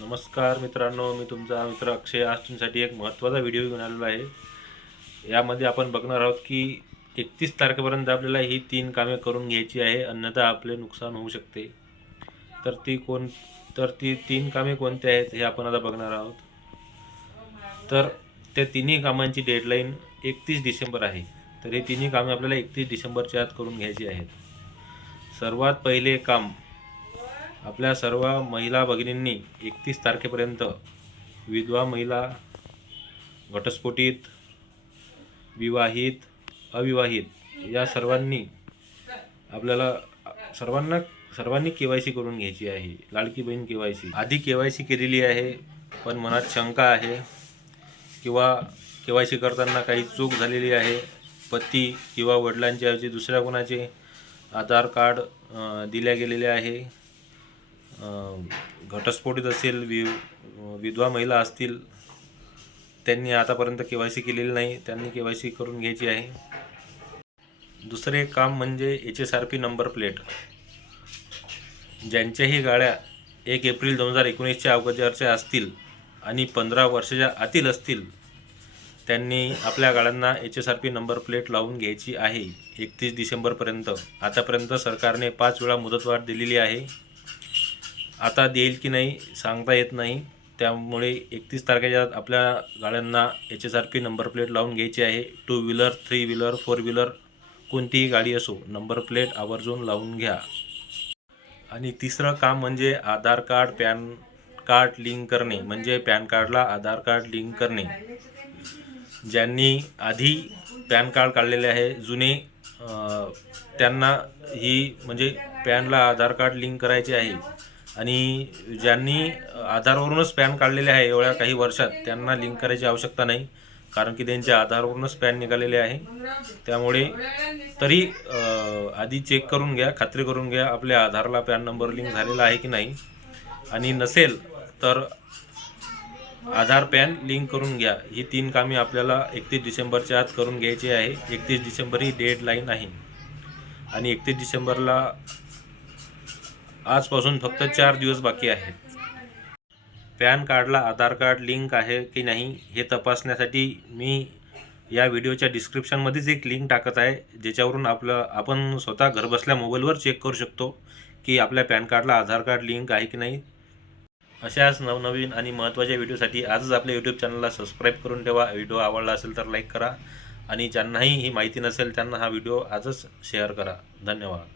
नमस्कार मित्रांनो मी तुमचा मित्र अक्षय. आज तुमच्यासाठी एक महत्त्वाचा व्हिडिओ घेऊन आलेलो आहे. यामध्ये आपण बघणार आहोत की एकतीस तारखेपर्यंत आपल्याला ही तीन कामे करून घ्यायची आहे अन्यथा आपले नुकसान होऊ शकते. तर ती कोण तर ती तीन कामे कोणती आहेत हे आपण आता बघणार आहोत. तर त्या तिन्ही कामांची डेडलाईन एकतीस डिसेंबर आहे. तर हे तिन्ही कामे आपल्याला एकतीस डिसेंबरच्या आत करून घ्यायची आहेत. सर्वात पहिले काम आपल्या सर्व महिला भगिनींनी एकतीस तारखेपर्यंत विधवा महिला घटस्फोटित विवाहित अविवाहित या सर्वांनी आपल्याला सर्वांना सर्वांनी के वाय सी करून घ्यायची आहे. लाडकी बहीण के वाय सी. आधी के वाय सी केलेली आहे पण मनात शंका आहे किंवा के वाय सी करताना काही चूक झालेली आहे पती किंवा वडिलांच्या ऐवजी दुसऱ्या कोणाचे आधार कार्ड दिल्या गेलेले आहे. घटस्फोटित असेल वि विधवा महिला असतील त्यांनी आतापर्यंत के वाय सी केलेली नाही त्यांनी के वाय सी करून घ्यायची आहे. दुसरे काम म्हणजे H S R P number plate. ज्यांच्याही गाड्या एक एप्रिल दोन हजार एकोणीसच्या अगोदरच्या असतील आणि पंधरा वर्षाच्या आतील असतील त्यांनी आपल्या गाड्यांना H S R P number plate लावून घ्यायची आहे एकतीस डिसेंबरपर्यंत. आतापर्यंत सरकारने पाच वेळा मुदतवाढ दिलेली आहे. आता देईल की नाही सांगता येत नाही. त्यामुळे एकतीस तारखेच्या आत आपल्या गाड्यांना H S R P number plate लावून घ्यायची आहे. Two wheeler three wheeler four wheeler कोणतीही गाडी असो नंबर प्लेट आवर्जून लावून घ्या. आणि तिसरं काम म्हणजे Aadhaar card PAN card link करणे. म्हणजे पॅन कार्डला आधार कार्ड लिंक करणे. ज्यांनी आधी पॅन कार्ड काढलेले आहे जुने त्यांना ही म्हणजे पॅनला आधार कार्ड लिंक करायचे आहे. आणि ज्यांनी आधारवरूनच पॅन काढलेले आहे एवढ्या काही वर्षात त्यांना लिंक करायची आवश्यकता नाही कारण की त्यांच्या आधारवरूनच पॅन निघालेले आहे. त्यामुळे तरी आधी चेक करून घ्या खात्री करून घ्या आपल्या आधारला पॅन नंबर लिंक झालेला आहे की नाही. आणि नसेल तर आधार पॅन लिंक करून घ्या. ही तीन कामे आपल्याला एकतीस डिसेंबरच्या आत करून घ्यायची आहे. एकतीस डिसेंबर ही डेड लाईन आहे. आणि एकतीस डिसेंबरला आजपासून फक्त चार दिवस बाकी आहेत. पॅन कार्डला आधार कार्ड लिंक आहे की नाही हे तपासण्यासाठी मी या व्हिडिओच्या डिस्क्रिप्शनमध्येच एक लिंक टाकत आहे ज्याच्यावरून आपलं आपण स्वतः घरबसल्या मोबाईलवर चेक करू शकतो की आपल्या पॅन कार्डला आधार कार्ड लिंक आहे की नाही. अशाच नवनवीन आणि महत्त्वाच्या व्हिडिओसाठी आजच आपल्या यूट्यूब चॅनलला सबस्क्राईब करून ठेवा. व्हिडिओ आवडला असेल तर लाईक करा आणि ज्यांनाही ही माहिती नसेल त्यांना हा व्हिडिओ आजच शेअर करा. धन्यवाद.